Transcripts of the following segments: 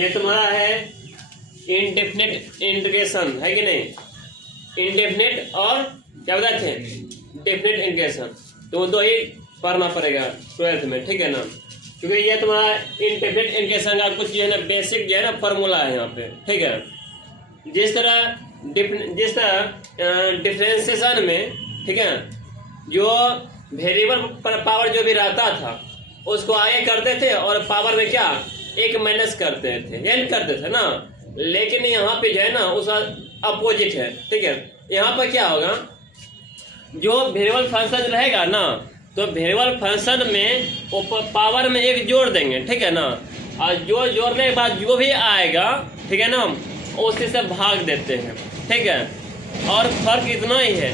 ये तुम्हारा है इनडेफिनेट इंटीग्रेशन, है कि नहीं? इनडेफिनेट और क्या बताते हैं, डेफिनेट इंटीग्रेशन। तो दो ही पढ़ना पड़ेगा 12th में, ठीक है ना? क्योंकि ये तुम्हारा इनडेफिनेट इंटीग्रेशन का कुछ जो है ना बेसिक जो है ना फार्मूला है यहाँ पे, ठीक है? जिस तरह डिफरेंशिएशन में, ठीक है, जो वेरिएबल पर पावर जो भी रहता था उसको आगे करते थे और पावर में क्या एक माइनस करते थे, एन करते थे ना। लेकिन यहाँ पे जो है ना उसका अपोजिट है, ठीक है? यहाँ पर क्या होगा, जो वेरिएबल फंक्शन रहेगा ना, तो वेरिएबल फंक्शन में वो पावर में एक जोड़ देंगे, ठीक है ना? और जो जोड़ने के बाद जो भी आएगा, ठीक है ना, उसी से भाग देते हैं, ठीक है? और फर्क इतना ही है,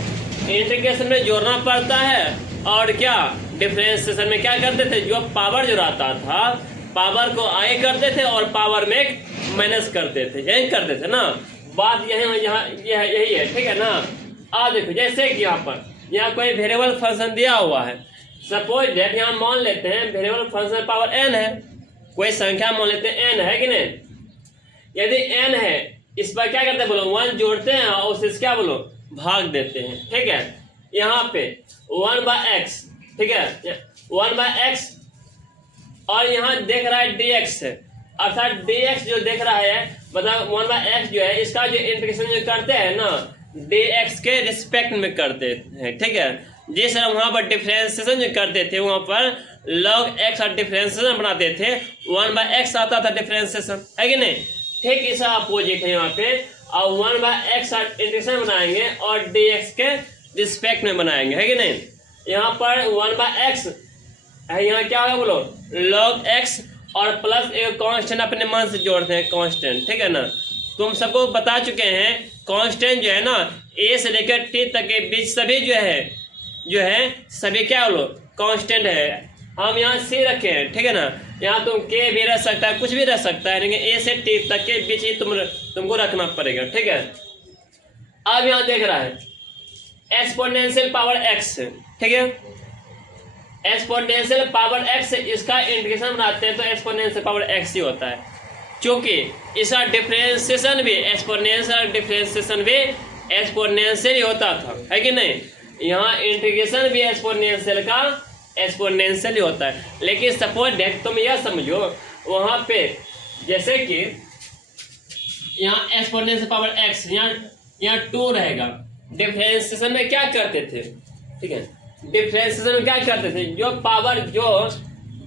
इंटीग्रेशन में जोड़ना पड़ता है और क्या डिफरेंशिएशन में क्या करते थे, जो पावर जो रहता था पावर को आगे करते थे और पावर में एक माइनस करते थे, यही करते थे ना। बात यही है, ठीक है ना? आज देखो, जैसे कि यहाँ कोई वेरिएबल फंक्शन दिया हुआ है, सपोज दैट यहाँ मान लेते हैं वेरिएबल फंक्शन पावर n है, कोई संख्या मान लेते हैं n, है कि नहीं? यदि n है, इस पर क्या करते हैं बोलो, 1 जोड़ते हैं और उससे क्या बोलो भाग देते हैं, ठीक है? यहाँ पे 1/x, ठीक है, 1/x और यहाँ देख रहा है dx है, अर्थात dx जो देख रहा है मतलब 1/x जो है, इसका जो इंटीग्रेशन जो करते हैं ना dx के रिस्पेक्ट में करते हैं, ठीक है? जिस तरह वहाँ पर डिफरेंशिएशन जो करते थे वहाँ पर log x और डिफरेंशिएशन बनाते थे, 1/x आता था डिफरेंशिएशन, है कि नहीं? ठीक इसका अपोजिट है यहाँ पे, और 1/x और इंटीग्रेशन बनाएंगे और dx के रिस्पेक्ट में बनाएंगे, है कि नहीं? यहाँ पर 1/x है, यहाँ क्या होगा बोलो log x और प्लस एक कांस्टेंट अपने मन से जोड़ते हैं, कांस्टेंट, ठीक है ना? तुम सबको बता चुके हैं कांस्टेंट जो है ना a से लेकर t तक के बीच सभी जो है सभी क्या बोलो कांस्टेंट है। हम यहाँ c रखे हैं, ठीक है ना? यहाँ तुम k भी रह सकता है, कुछ भी रह सकता है, लेकिन a से t तक के बीच ही तुमको रखना पड़ेगा, ठीक है? अब यहाँ देख रहा है एक्सपोनेंशियल पावर x, ठीक है? एक्सपोनेंशियल पावर x, इसका इंटीग्रेशन बनाते हैं तो एक्सपोनेंशियल पावर x ही होता है, क्योंकि इसका डिफरेंशिएशन भी एक्सपोनेंशियल ही होता था, है कि नहीं? यहाँ इंटीग्रेशन भी एक्सपोनेंशियल ही होता है। लेकिन सपोज दैट तुम यह समझो, वहाँ पे जैसे कि यहाँ एक्सपोनेंशियल पावर x, यहाँ 2 रहेगा, डिफरेंशिएशन में क्या करते थे, ठीक है? डिफरेंशिएशन में क्या करते थे, जो पावर जो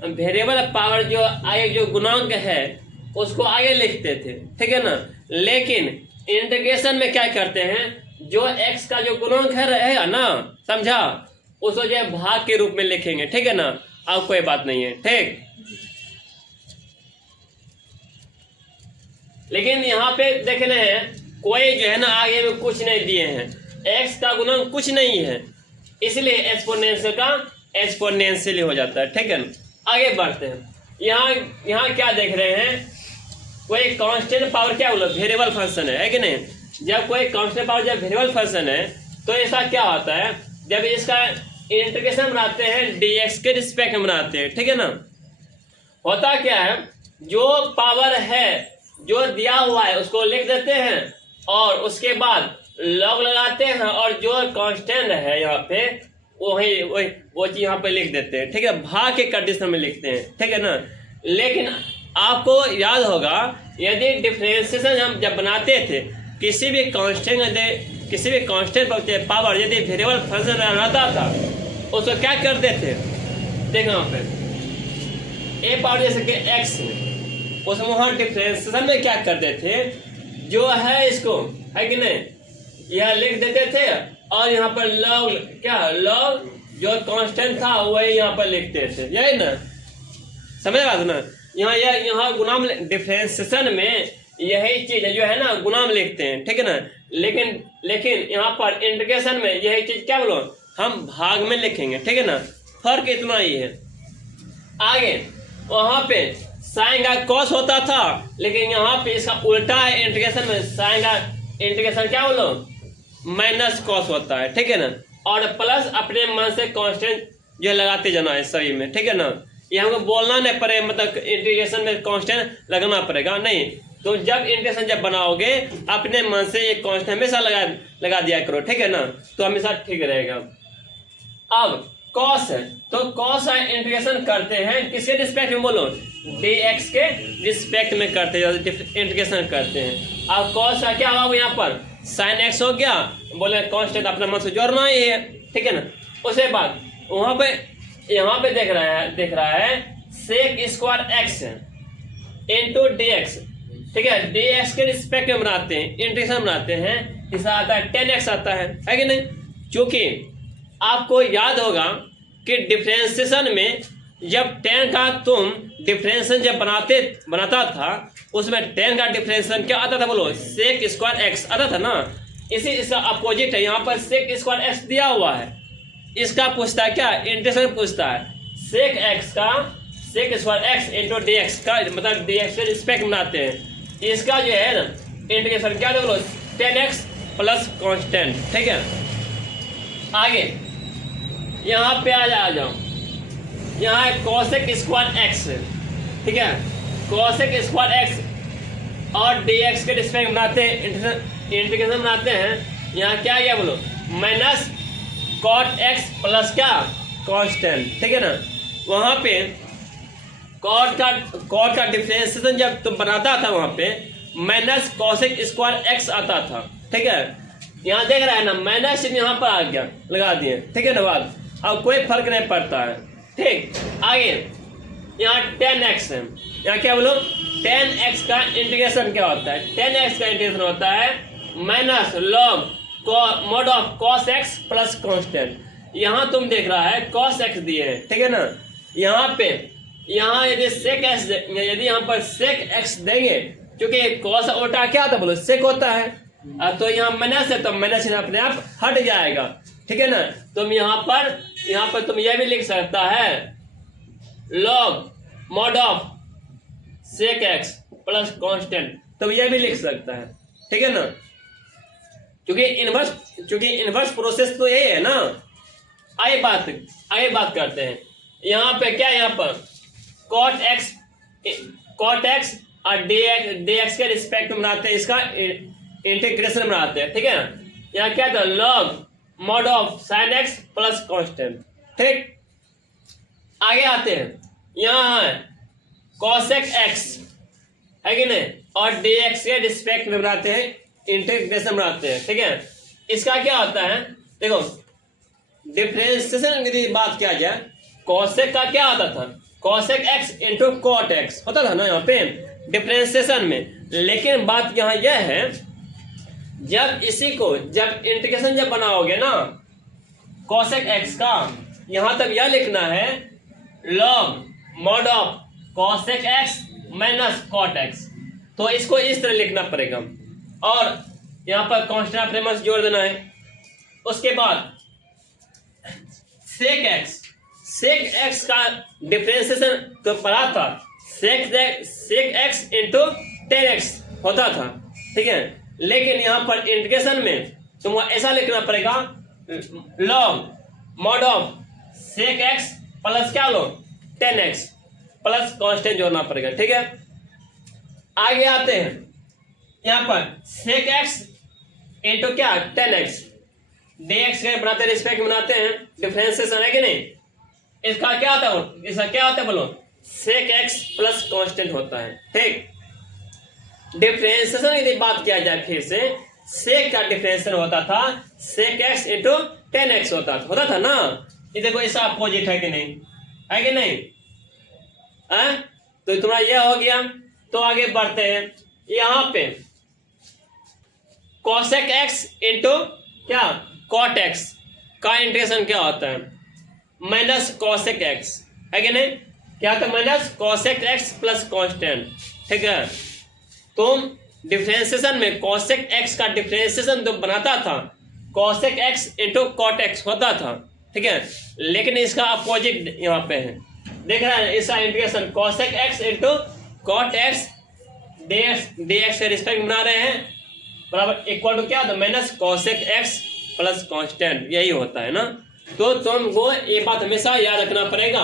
वेरिएबल पावर जो आगे जो गुणांक है उसको आगे लिखते थे, ठीक है ना? लेकिन इंटीग्रेशन में क्या करते हैं, जो x का जो गुणांक है रहेगा ना, समझा, उसको जो है भाग के रूप में लिखेंगे, ठीक है ना? अब कोई बात नहीं है, ठीक? लेकिन यहाँ पे देखना है, कोई जो है ना आगे में कुछ नहीं दिए हैं, x का गुणांक कुछ नहीं है, इसलिए एक्सपोनेंशियल हो जाता है, ठीक है ना? आगे बढ़ते हैं। यहाँ क्या देख रहे हैं, कोई कांस्टेंट पावर क्या बोलो वेरिएबल फंक्शन है कि नहीं? जब कोई कांस्टेंट पावर जब वेरिएबल फंक्शन है तो ऐसा क्या होता है, जब इसका इंटीग्रेशन बनाते हैं dx के रिस्पेक्ट में बनाते हैं, ठीक है ना? होता क्या है, जो पावर है जो दिया हुआ है उसको लिख देते हैं और उसके बाद लॉग लगाते हैं और जो कांस्टेंट है यहाँ पे वो चीज यहाँ पे लिख देते हैं, ठीक है? भाग के कंडीशन में लिखते हैं, ठीक है ना? लेकिन आपको याद होगा, यदि डिफरेंशिएशन हम जब बनाते थे किसी भी कांस्टेंट पर पावर यदि वेरिएबल फंक्शन रहता था उसको क्या करते थे, देखो यहाँ पे a पावर जैसे कि x, उसमें वहाँ डिफरेंशिएशन में क्या करते थे, जो है इसको, है कि नहीं, यह लिख देते थे और यहाँ पर log जो कांस्टेंट था वही यहाँ पर लिखते थे, यही ना? समझ बात ना? यहाँ गुणाम डिफरेंशिएशन में यही चीज जो है ना गुणाम लिखते हैं, ठीक है ना? लेकिन यहाँ पर इंटीग्रेशन में यही चीज क्या बोलो हम भाग में लिखेंगे, ठीक है ना? फर्क इतना ही है। आगे वहाँ पे साइन का कॉस होता था, लेकिन यहाँ पे इसका उल्टा है, इंटीग्रेशन में साइन का इंटीग्रेशन क्या बोलो माइनस कॉस होता है, ठीक है ना? और प्लस अपने मन से कांस्टेंट जो लगाते जाना है सभी में, ठीक है ना? ये हमको बोलना नहीं पड़ेगा, मतलब इंटीग्रेशन में कांस्टेंट लगाना पड़ेगा नहीं। तो जब इंटीग्रेशन जब बनाओगे अपने मन से ये कांस्टेंट हमेशा लगा दिया करो, ठीक है ना, तो हमेशा ठीक रहेगा। अब कॉस है, तो कॉस इंटीग्रेशन करते हैं किसके रिस्पेक्ट में, बोलो dx के रिस्पेक्ट में करते हैं, इंटीग्रेशन करते हैं। अब कॉस का क्या होगा यहाँ पर sin x हो गया, बोले कांस्टेंट अपने मन से जोड़ना ही है, ठीक है ना। उसके बाद वहाँ पे यहाँ पे देख रहा है sec square x into dx, ठीक है, dx के रिस्पेक्ट में बनाते हैं, इंटीग्रेशन बनाते हैं, इसका आता है 10x आता है कि नहीं। क्योंकि आपको याद होगा कि डिफरेंशिएशन में जब 10 का तुम डिफरेंशिएशन जब बनाता था उसमें 10 का डिफरेंशिएशन क्या आता था, बोलो sec स्क्वायर x आता था ना। इसका अपोजिट है, यहाँ पर sec स्क्वायर x दिया हुआ है, इसका पूछता है क्या, इंटीग्रेशन पूछता है sec square x into dx का, मतलब dx के रिस्पेक्ट बनाते हैं, इसका जो है ना इंटीग्रेशन क्या था, बोलो 10x प्लस कांस्टेंट, ठीक है। आगे यहाँ पे आ जाओ, यहाँ है cosec स्क्वायर x, ठीक है, cosec स्क्वायर x और dx के रिस्पेक्ट बनाते हैं, इंटीग्रेशन बनाते हैं। यहाँ क्या गया बोलो माइनस cot x प्लस क्या कांस्टेंट, ठीक है ना। वहाँ पे cot का डिफरेंशिएशन जब तुम बनाता था वहाँ पे माइनस cosec स्क्वायर x आता था, ठीक है। यहाँ देख रहा है ना माइनस यहाँ पर आ गया, लगा दिए, ठीक है ना। बात अब कोई फर्क नहीं पड़ता है, ठीक। आगे यहाँ 10x है, यहाँ क्या बोलो 10x का इंटीग्रेशन क्या होता है, 10x का इंटीग्रेशन होता है minus log mode of cos x plus constant. यहाँ तुम देख रहा है cos x दिए हैं, ठीक है ना। यहाँ यदि sec x, यदि यहाँ पर sec x देंगे, क्योंकि cos उल्टा क्या होता है बोलो sec होता है, तो यहाँ माइनस है तो माइनस अपने आप हट जाएगा, ठीक है ना। तुम यहाँ पर तुम यह भी लिख सकता है log mode of sec x plus constant, तो यह भी लिख सकता है, ठीक है ना। क्योंकि इनवर्स प्रोसेस तो यही है ना। आगे बात करते हैं। यहाँ पे क्या, यहाँ पर cot x और dx के रिस्पेक्ट में बनाते हैं, इसका इंटीग्रेशन बनाते हैं, ठीक है ना। यहाँ क्या था log mode of sin x plus constant, ठीक। आगे आते हैं, यहाँ है cosec x है कि नहीं, और dx के रिस्पेक्ट में बनाते हैं, इंटीग्रेशन बनाते हैं, ठीक है। इसका क्या होता है, देखो डिफरेंशिएशन यदि बात किया जाए cosec का क्या आता था, cosec x into cot x होता था ना यहाँ पे डिफरेंशिएशन में। लेकिन बात यहाँ यह है जब इंटीग्रेशन जब बनाओगे ना cosec x का, यहाँ तक यह लिखना है log mode of cosec x minus cot x, तो इसको इस तरह लिखना पड़ेगा और यहाँ पर कांस्टेंट अपने मन से जोड़ देना है। उसके बाद sec x का डिफरेंशिएशन तो पढ़ा था, sec x इंटू 10x होता था, ठीक है। लेकिन यहाँ पर इंटीग्रेशन में तुमको ऐसा लिखना पड़ेगा log mode of sec x plus क्या लो 10x प्लस कांस्टेंट जोड़ना पड़ेगा, ठीक है। आगे आते हैं, यहाँ पर sec x इंटू क्या 10x dx के बनाते रिस्पेक्ट बनाते हैं, डिफरेंशिएशन है कि नहीं। इसका क्या होता है, इसका क्या होता है बोलो sec x प्लस कांस्टेंट होता है, ठीक। डिफरेंशिएशन यदि बात किया जाए फिर से, sec का डिफरेंशिएशन होता था sec x इंटू 10x होता था ना। ये देखो इसका अपोजिट है कि नहीं, है कि नहीं है? तो तुम्हारा यह हो गया। तो आगे बढ़ते हैं, यहाँ पे cosec x इंटू क्या cot x का इंटीग्रेशन क्या होता है माइनस cosec x, है कि नहीं। क्या होता है minus cosec x plus constant, ठीक है। तुम डिफरेंशिएशन में cosec x का डिफरेंशिएशन तो बनाता था cosec x into cot x होता था, ठीक है। लेकिन इसका अपोजिट यहाँ पे है, देख रहा है इसका integration cosec x into cot x dx के रिस्पेक्ट बना रहे हैं, बराबर इक्वल टू क्या होता है minus cosec x plus constant, यही होता है ना। तो तुमको ये बात हमेशा याद रखना पड़ेगा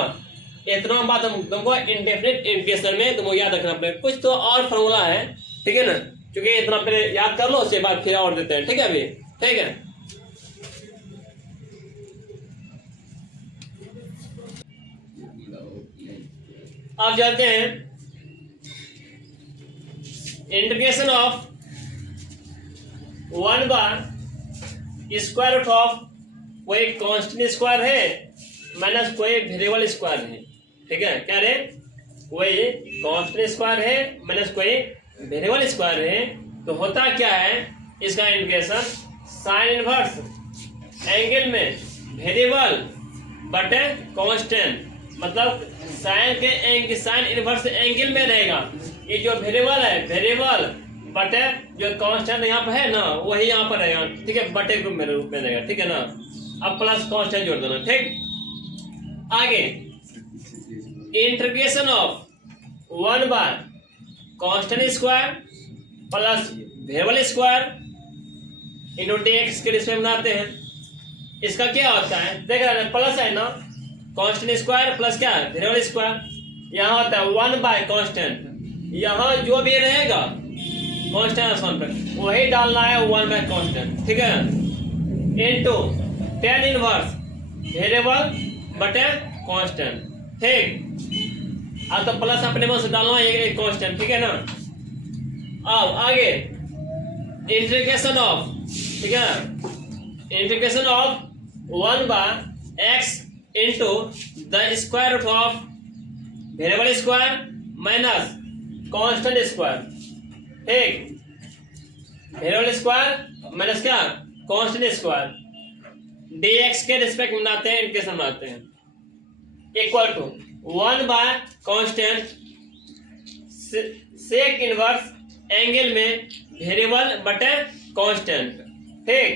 इतना बात तुमको इंडेफिनिट इंटीग्रेशन में तुमको याद रखना पड़ेगा। कुछ तो और फॉर्मूला है, ठीक है ना, क्योंकि इतना पहले याद कर लो, उसके बाद फिर और देते हैं, ठीक है अभी, ठीक है। अब चलते हैं इंटीग्रेशन ऑफ 1/स्क्वायर रूट ऑफ कोई कांस्टेंट स्क्वायर है माइनस कोई वेरिएबल स्क्वायर है, ठीक है। क्या रे, कोई कांस्टेंट स्क्वायर है माइनस कोई वेरिएबल स्क्वायर है, तो होता क्या है इसका इंटीग्रेशन साइन इनवर्स एंगल में वेरिएबल बटे कांस्टेंट, मतलब साइन इनवर्स एंगल में रहेगा। ये जो वेरिएबल है, वेरिएबल बटे जो कांस्टेंट यहाँ पर है ना, वही यहाँ पर रहेगा, ठीक है, बटे रूप में रहेगा, ठीक है ना। अब प्लस कांस्टेंट जोड़ देना, ठीक। आगे integration of constant square plus variable square into dx के रिस्पेक्ट में बनाते हैं। इसका क्या होता है, देख रहे हैं प्लस है ना, कांस्टेंट स्क्वायर प्लस क्या है वेरिएबल स्क्वायर, यहाँ होता है 1/कांस्टेंट, यहाँ जो भी रहेगा कांस्टेंट स्थान पर वही डालना है 1/कांस्टेंट, ठीक है, इनटू tan इनवर्स वेरिएबल बटे कांस्टेंट, ठीक। अब तो प्लस अपने मन से डालना है एक कांस्टेंट, ठीक है ना। अब आगे इंटीग्रेशन ऑफ, ठीक है, integration of 1/x into the square root of variable square minus constant square, ठीक, वेरिएबल स्क्वायर माइनस क्या कांस्टेंट स्क्वायर, dx के रिस्पेक्ट में बनाते हैं, इंटीग्रेशन बनाते हैं, equal to constant sec inverse angle में वेरिएबल बटे कांस्टेंट, ठीक,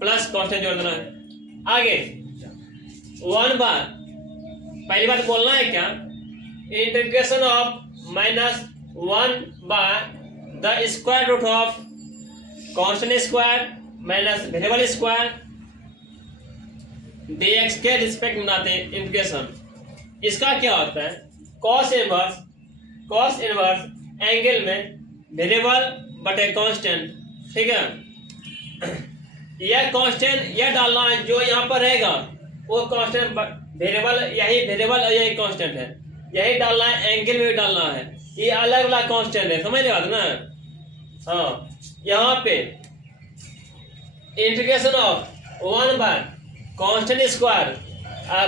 प्लस कांस्टेंट जोड़ देना है। आगे 1/, पहली बात बोलना है क्या, इंटीग्रेशन ऑफ -1/द square root of constant square minus variable square dx के रिस्पेक्ट में बनाते हैं इंटीग्रेशन। इसका क्या होता है, cos इनवर्स एंगल में वेरिएबल बटे कांस्टेंट, ठीक है। यह कांस्टेंट यह डालना है जो यहाँ पर रहेगा, वो कांस्टेंट वेरिएबल, यही वेरिएबल और यही कांस्टेंट है, यही डालना है, एंगल में भी डालना है, ये अलग अलग कांस्टेंट है, समझ रहे ना। हाँ, यहाँ पे integration of constant square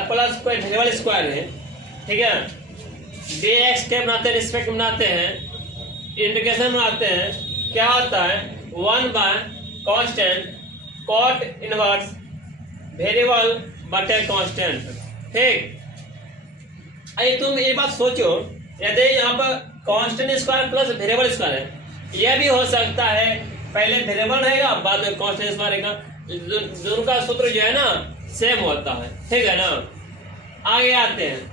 plus कोई वेरिएबल स्क्वायर है, ठीक है, dx के बनाते हैं, रिस्पेक्ट बनाते हैं, इंटीग्रेशन बनाते हैं, क्या होता है 1/कांस्टेंट कॉट इनवर्स वेरिएबल बटे कांस्टेंट, ठीक। अरे तुम ये बात सोचो, यदि यहाँ पर constant square plus variable square है, यह भी हो सकता है पहले वेरिएबल रहेगा बाद में कांस्टेंट स्क्वायर रहेगा, दोनों का सूत्र जो है ना सेम होता है, ठीक है ना। आगे आते हैं,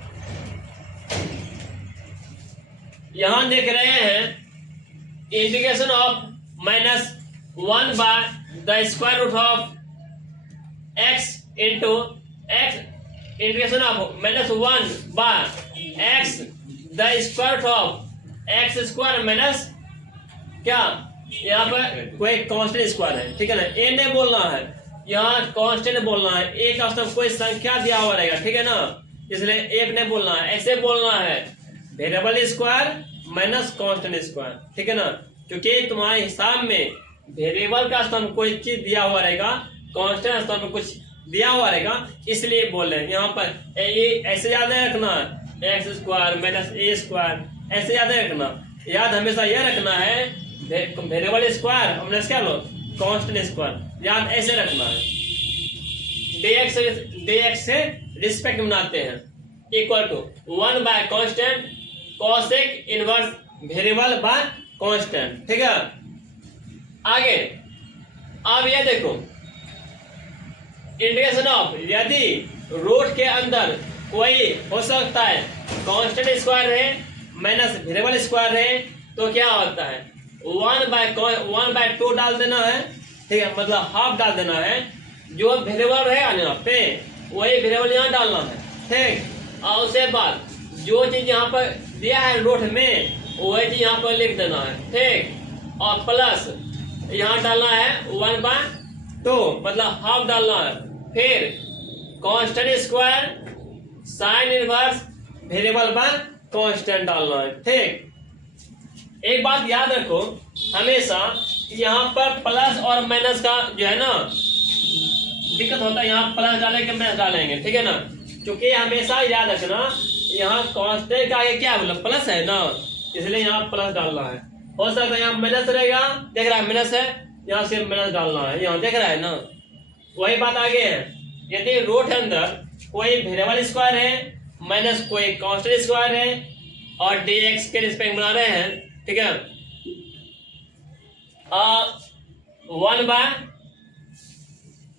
यहां देख रहे हैं इंटीग्रेशन ऑफ -1/द square root of x into x, integration of -1/x the square root of x square minus क्या, यहाँ पर कोई कांस्टेंट स्क्वायर है, ठीक है ना, ए नहीं बोलना है, यहाँ कांस्टेंट बोलना है, एक का मतलब कोई संख्या दिया हुआ रहेगा, ठीक है ना, इसलिए एक नहीं बोलना है, ऐसे बोलना है variable square minus constant square, ठीक है ना, क्योंकि तुम्हारे हिसाब में वेरिएबल का स्थान कोई चीज दिया हुआ रहेगा, कांस्टेंट स्थान में कुछ दिया हुआ रहेगा, इसलिए बोल रहे हैं। यहाँ पर ये ऐसे याद रखना है, एक्स स्क्वायर माइनस ए स्क्वायर, ऐसे याद रखना, याद हमेशा यह रखना है वेरिएबल स्क्वायर माइनस क्या लो कांस्टेंट स्क्वायर, याद ऐसे रखना है। dx से रिस्पेक्ट बनाते हैं, इक्वल टू 1/कांस्टेंट cosec inverse variable by constant, ठीक है। आगे अब ये देखो इंटीग्रेशन ऑफ, यदि रूट के अंदर कोई हो सकता है कांस्टेंट स्क्वायर है माइनस वेरिएबल स्क्वायर है, तो क्या होता है 1/2 डाल देना है, ठीक है, मतलब हाफ डाल देना है, जो वेरिएबल रहेगा यहाँ पे वही वेरिएबल यहाँ डालना है, ठीक। और उसके बाद जो चीज यहाँ पर दिया है नोट में वही चीज यहाँ पर लिख देना है, ठीक। और प्लस यहाँ डालना है 1/2 मतलब हाफ डालना है। फिर constant square sine inverse variable by constant डालना है, ठीक। एक बात याद रखो हमेशा, यहाँ पर प्लस और माइनस का जो है ना दिक्कत होता है, यहाँ प्लस डालेंगे माइनस डालेंगे, ठीक है ना। क्योंकि हमेशा याद रखना यहाँ कांस्टेंट का आगे क्या बोला प्लस है ना, इसलिए यहाँ प्लस डालना है। हो सकता है यहाँ माइनस रहेगा, देख रहा है माइनस है, यहाँ से माइनस डालना है, यहाँ देख रहा है ना। वही बात आगे है, यदि रूट के अंदर कोई वेरिएबल स्क्वायर है माइनस कोई कांस्टेंट स्क्वायर है और dx के रिस्पेक्ट बना रहे हैं, ठीक है।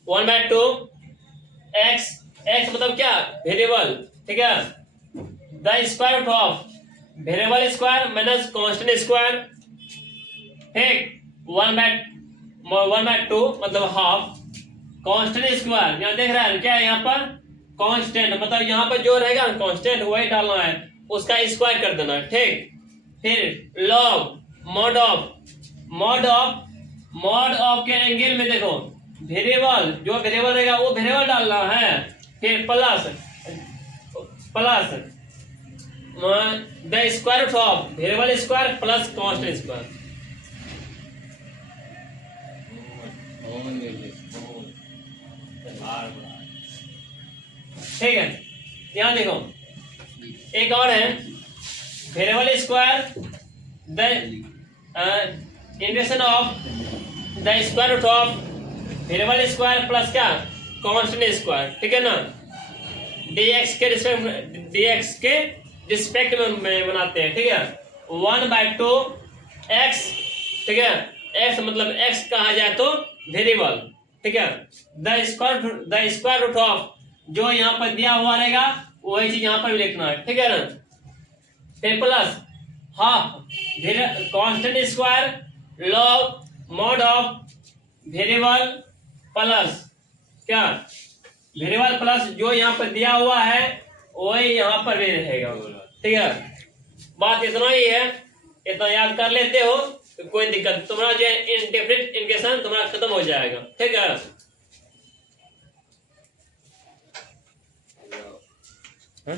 1/2 x, x मतलब क्या वेरिएबल, ठीक है। The square root of variable square minus constant square, ठीक। 1/2 मतलब हाफ कांस्टेंट स्क्वायर, यहाँ देख रहा है क्या है यहाँ पर कांस्टेंट, मतलब यहाँ पर जो रहेगा कांस्टेंट वही डालना है, उसका स्क्वायर कर देना है, ठीक। फिर लॉग मॉड ऑफ के एंगल में देखो वेरिएबल, जो वेरिएबल रहेगा वो वेरिएबल डालना है। फिर plus the square root of variable square plus constant square. ठीक है, यहाँ देखो एक और है variable square the integration of the square root of variable square plus क्या कांस्टेंट स्क्वायर, ठीक है ना। dx के रिस्पेक्ट में बनाते हैं, ठीक है। 1/2 x, ठीक है। x मतलब x कहा जाए तो वेरिएबल, ठीक है। द स्क्वायर रूट ऑफ जो यहाँ पर दिया हुआ रहेगा वही चीज यहाँ पर भी लिखना है, ठीक है ना। फिर plus half constant square log mod of variable plus क्या वेरिएबल प्लस जो यहाँ पर दिया हुआ है वही यहाँ पर भी रहेगा, ठीक है। बात इतना ही है, इतना याद कर लेते हो तो कोई दिक्कत, तुम्हारा जो इंडेफिनिट इंटीग्रेशन तुम्हारा खत्म हो जाएगा, ठीक है। हाँ?